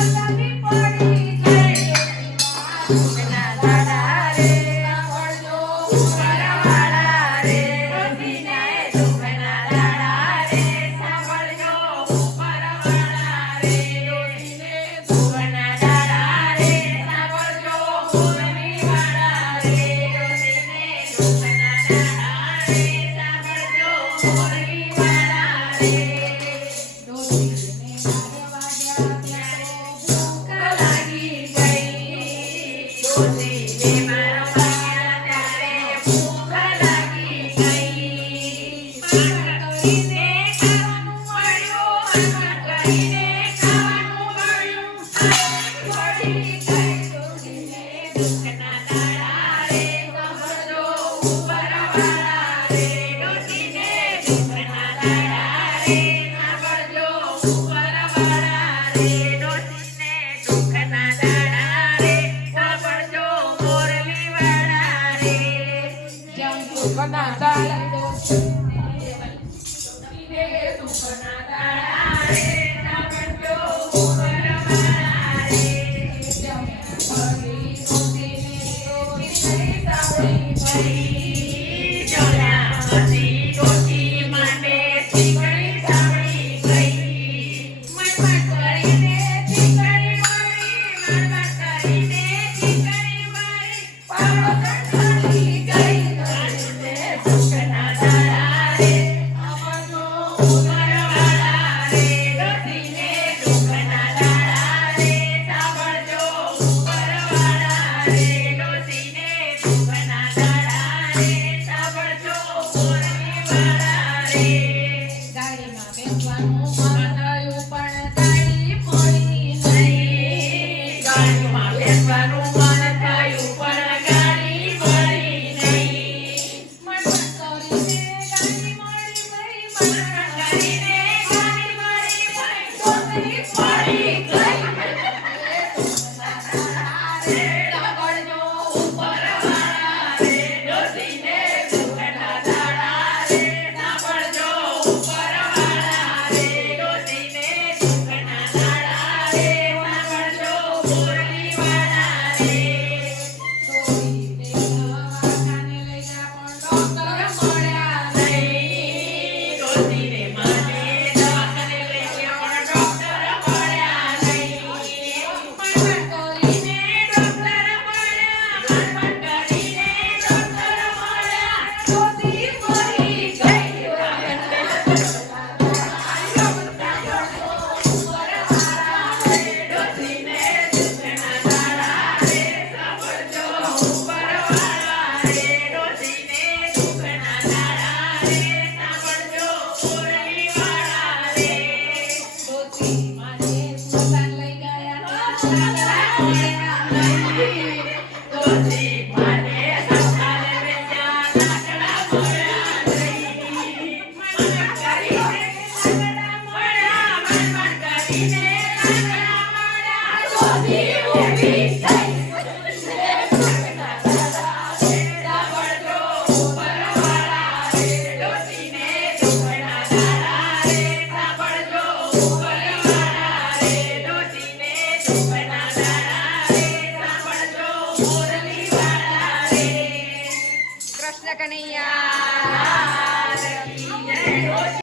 Obrigada. hermano Thank you.